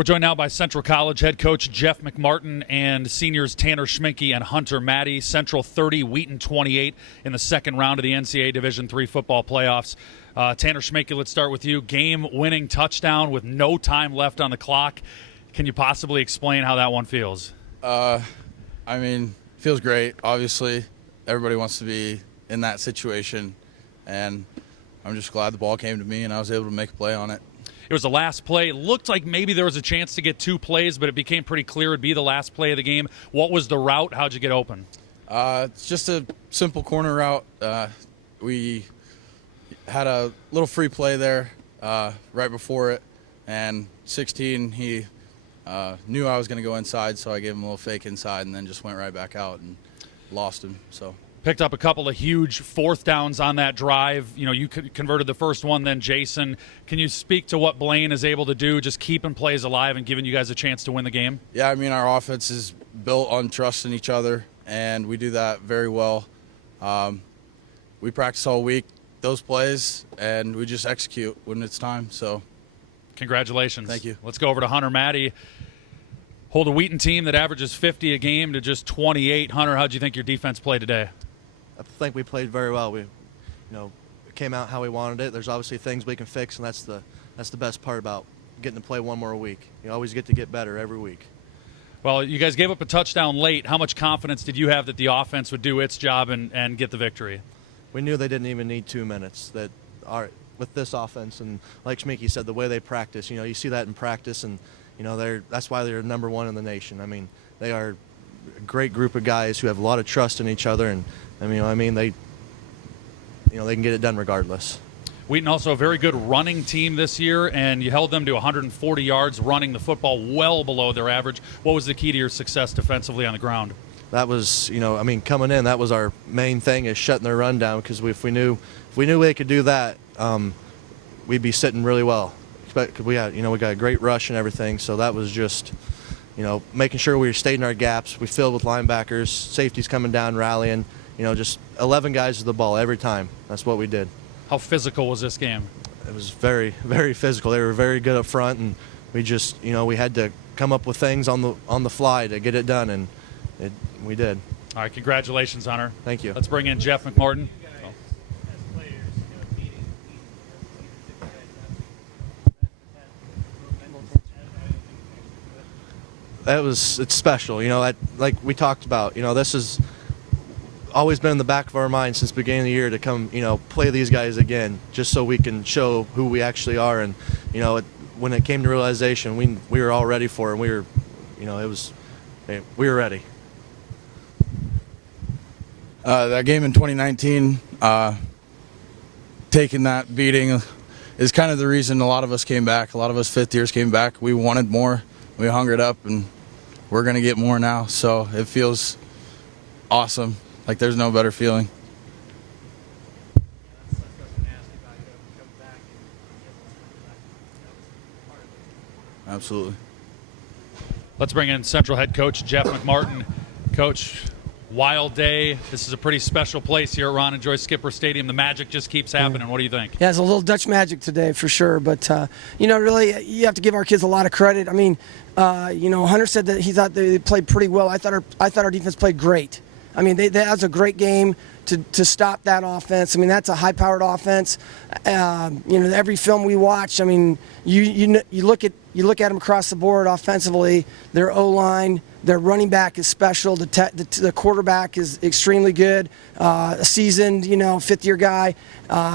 We're joined now by Central College head coach Jeff McMartin and seniors Tanner Schminke and Hunter Maddy. Central 30, Wheaton 28 in the second round of the NCAA Division III football playoffs. Tanner Schminke, let's start with you. Game-winning touchdown with no time left on the clock. Can you possibly explain how that one feels? Feels great. Obviously, everybody wants to be in that situation, and I'm just glad the ball came to me and I was able to make a play on it. It was the last play. It looked like maybe there was a chance to get two plays, but it became pretty clear it would be the last play of the game. What was the route? How'd you get open? It's just a simple corner route. We had a little free play there right before it, and 16, he knew I was going to go inside, so I gave him a little fake inside and then just went right back out and lost him. So. Picked up a couple of huge fourth downs on that drive. You know, you converted the first one, then Jason. Can you speak to what Blaine is able to do, just keeping plays alive and giving you guys a chance to win the game? Yeah, our offense is built on trust in each other, and we do that very well. We practice all week those plays, and we just execute when it's time. So, congratulations. Thank you. Let's go over to Hunter Maddy. Hold a Wheaton team that averages 50 a game to just 28. Hunter, how'd you think your defense played today? I think we played very well. We, came out how we wanted it. There's obviously things we can fix, and that's the best part about getting to play one more week. You always get to get better every week. Well, you guys gave up a touchdown late. How much confidence did you have that the offense would do its job and get the victory? We knew they didn't even need 2 minutes. With this offense, and like Schminke said, the way they practice, you see that in practice, and that's why they're number one in the nation. They are a great group of guys who have a lot of trust in each other, and they can get it done regardless. Wheaton also a very good running team this year, and you held them to 140 yards running the football, well below their average. What was the key to your success defensively on the ground? That was, coming in, that was our main thing, is shutting their run down, because if we knew they could do that, we'd be sitting really well. We got a great rush and everything, so that was just, making sure we stayed in our gaps. We filled with linebackers, safeties coming down, rallying, just 11 guys with the ball every time. That's what we did. How physical was this game? It was very, very physical. They were very good up front, and we just, we had to come up with things on the fly to get it done, and we did. All right, congratulations, Hunter. Thank you. Let's bring in Jeff McMartin. It's special, like we talked about, this has always been in the back of our mind since the beginning of the year to come, play these guys again, just so we can show who we actually are. And, when it came to realization, we were all ready for it, and we were ready. That game in 2019, taking that beating is kind of the reason a lot of us came back. A lot of us fifth years came back. We wanted more. We hungered up, and we're going to get more now. So it feels awesome. Like there's no better feeling. Absolutely. Let's bring in Central head coach Jeff McMartin. Coach, wild day. This is a pretty special place here at Ron and Joyce Skipper Stadium. The magic just keeps happening. What do you think? Yeah, it's a little Dutch magic today for sure. But, really, you have to give our kids a lot of credit. Hunter said that he thought they played pretty well. I thought our defense played great. That was a great game to stop that offense. That's a high-powered offense. Every film we watch, you look at them across the board offensively. Their O-line, their running back is special. The quarterback is extremely good, a seasoned, fifth-year guy.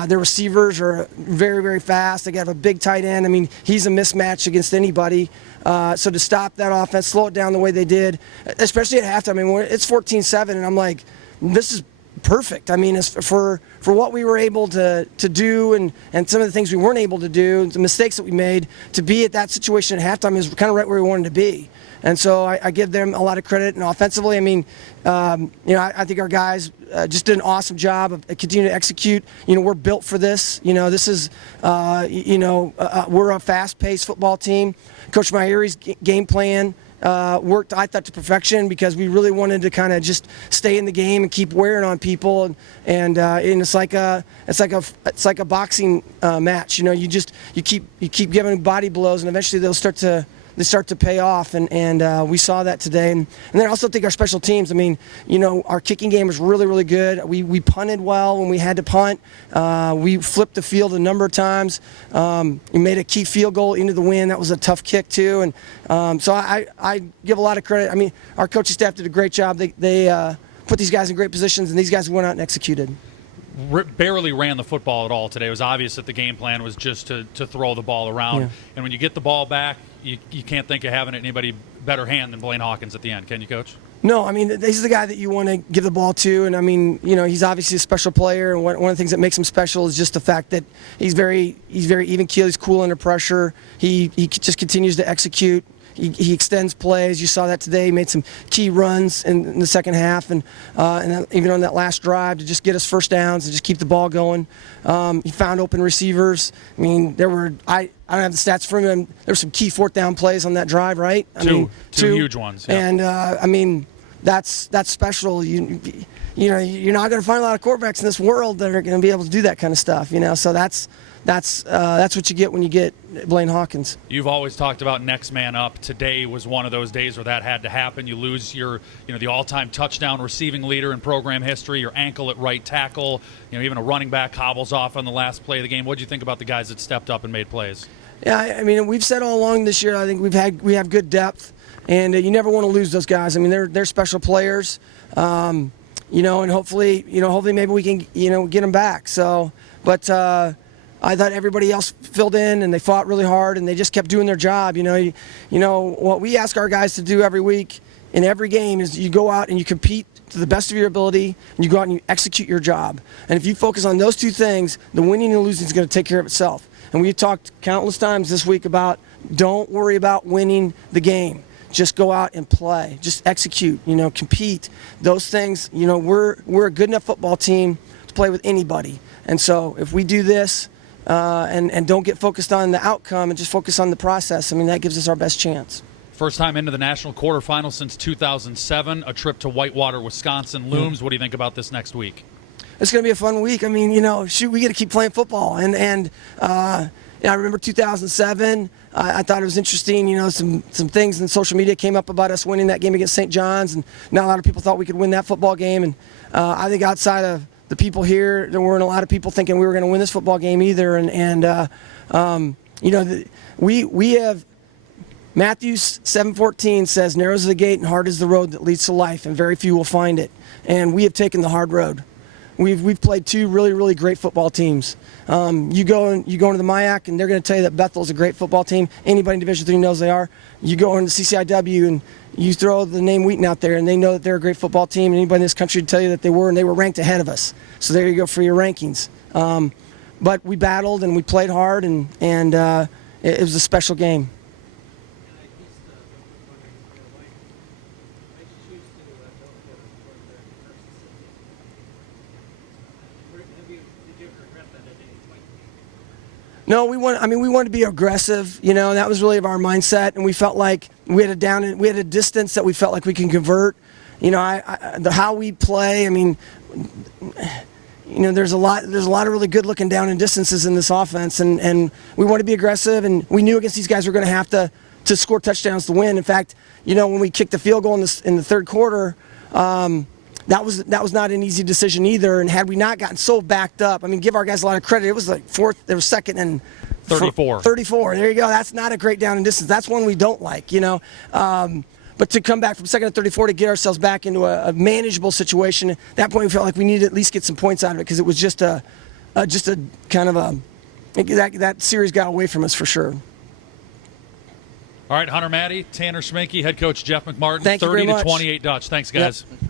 Their receivers are very, very fast. They got a big tight end. He's a mismatch against anybody. So to stop that offense, slow it down the way they did, especially at halftime. It's 14-7, and I'm like, this is perfect. For what we were able to do and some of the things we weren't able to do, the mistakes that we made, to be at that situation at halftime is kind of right where we wanted to be. And so I give them a lot of credit. And offensively, I think our guys just did an awesome job of continuing to execute. We're built for this. This is, we're a fast-paced football team. Coach Myeri's game plan worked, I thought, to perfection, because we really wanted to kind of just stay in the game and keep wearing on people, and it's like a boxing match. You keep giving body blows, and eventually they'll start to they start to pay off, and we saw that today. And then I also think our special teams. I mean, our kicking game was really, really good. We punted well when we had to punt. We flipped the field a number of times. We made a key field goal into the win. That was a tough kick too. And so I give a lot of credit. I mean, our coaching staff did a great job. They put these guys in great positions, and these guys went out and executed. Barely ran the football at all today. It was obvious that the game plan was just to throw the ball around. Yeah. And when you get the ball back, you can't think of having it in anybody better hand than Blaine Hawkins at the end. Can you, Coach? No, I mean, he's the guy that you want to give the ball to. And, I mean, he's obviously a special player. And one of the things that makes him special is just the fact that he's very even-keeled. He's cool under pressure. He just continues to execute. He extends plays. You saw that today. He made some key runs in the second half, and even on that last drive to just get us first downs and just keep the ball going. He found open receivers. I mean, I don't have the stats for him. There were some key fourth down plays on that drive, right? Two huge ones. Yeah. And I mean, that's special. You're not going to find a lot of quarterbacks in this world that are going to be able to do that kind of stuff. So that's what you get when you get Blaine Hawkins. You've always talked about next man up. Today was one of those days where that had to happen. You lose the all-time touchdown receiving leader in program history, your ankle at right tackle. Even a running back hobbles off on the last play of the game. What do you think about the guys that stepped up and made plays? Yeah, I mean, we've said all along this year, I think we have good depth, and you never want to lose those guys. I mean, they're special players, and hopefully maybe we can get them back. So, but. I thought everybody else filled in, and they fought really hard, and they just kept doing their job. What we ask our guys to do every week in every game is you go out and you compete to the best of your ability, and you go out and you execute your job. And if you focus on those two things, the winning and losing is going to take care of itself. And we talked countless times this week about don't worry about winning the game. Just go out and play. Just execute. Compete. Those things. We're a good enough football team to play with anybody. And so if we do this. And don't get focused on the outcome and just focus on the process. I mean, that gives us our best chance. First time into the national quarterfinals since 2007. A trip to Whitewater, Wisconsin looms. What do you think about this next week? It's going to be a fun week. I mean, we get to keep playing football. And I remember 2007. I thought it was interesting. Some things in social media came up about us winning that game against St. John's, and not a lot of people thought we could win that football game. And I think outside of the people here, there weren't a lot of people thinking we were going to win this football game either. We have Matthew 7:14 says, "Narrow is the gate and hard is the road that leads to life, and very few will find it." And we have taken the hard road. We've played two really, really great football teams. You go into the MIAC, and they're going to tell you that Bethel's a great football team. Anybody in Division III knows they are. You go into CCIW, and you throw the name Wheaton out there, and they know that they're a great football team. Anybody in this country would tell you that they were, and they were ranked ahead of us. So there you go for your rankings. But we battled, and we played hard, and it was a special game. No, we wanted to be aggressive, and that was really our mindset. And we felt like we had a distance that we felt like we can convert. How we play. I mean, there's a lot of really good looking down and distances in this offense, and we want to be aggressive. And we knew against these guys we're going to have to score touchdowns to win. In fact, when we kicked the field goal in the third quarter. That was not an easy decision either, and had we not gotten so backed up, I mean, give our guys a lot of credit. It was like there was second and 34. 34. There you go. That's not a great down and distance. That's one we don't like, But to come back from second and 34 to get ourselves back into a manageable situation, at that point we felt like we needed to at least get some points out of it because it was just a kind of that series got away from us for sure. All right, Hunter Maddy, Tanner Schminke, head coach Jeff McMartin, Thank you very much. 30-28 Dutch. Thanks, guys. Yep.